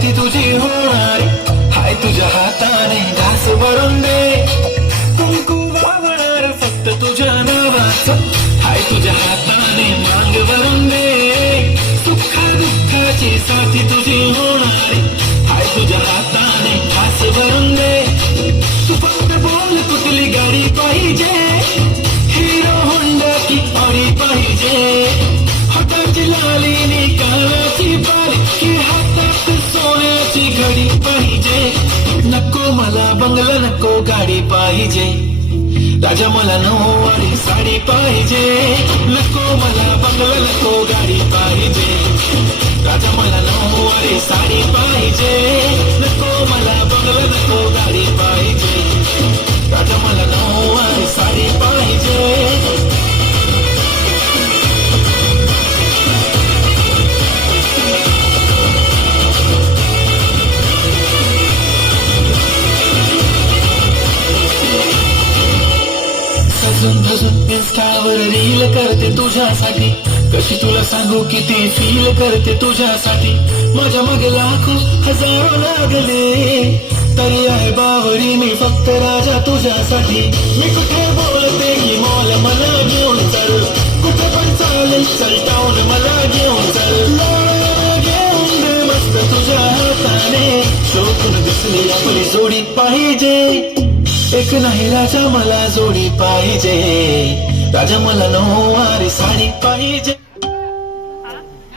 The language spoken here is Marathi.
साथी तुझी होणार हाय तुझ्या हाताने घास भरून दे कुंकू वावणार फक्त तुझ्या नावाचं हाय तुझ्या हाताने मांग भरून दे सुखा दुःखाची साथी तुझी होणार हाय तुझ्या हाताने घास भरून दे तू फक्त बोल कुठली गाडी पाहिजे हिरो होंडा की ऑडी पाहिजे हाताची लाली नी कानाची बाली की हातात सोन्याची घडी पाहिजे नको मला बंगला नको गाडी पाहिजे राजा मला नऊवारी साडी पाहिजे नको मला बंगला नको गाडी पाहिजे राजा मला नऊवारी साडी पाहिजे नको मला बंगला नको गाडी पाहिजे राजा मला नऊवारी साडी पाहिजे इंस्टावर रील करते तुझ्यासाठी कशी तुला सांगू किती फील करते तुझ्यासाठी माझ्या मागे लाखो हजारो लागले तरी आहे बावरी मी फक्त राजा तुझ्यासाठी मी कुठे बोलते की मॉल मला घेऊन चल कुठे पण चालेल चल टाऊन मला घेऊन चल घेऊन दे मस्त तुझ्या हाताने शोधून दिसली आपली जोडी पाहिजे एक नाही राजा मला जोडी पाहिजे राजा मला नऊवारी साडी पाहिजे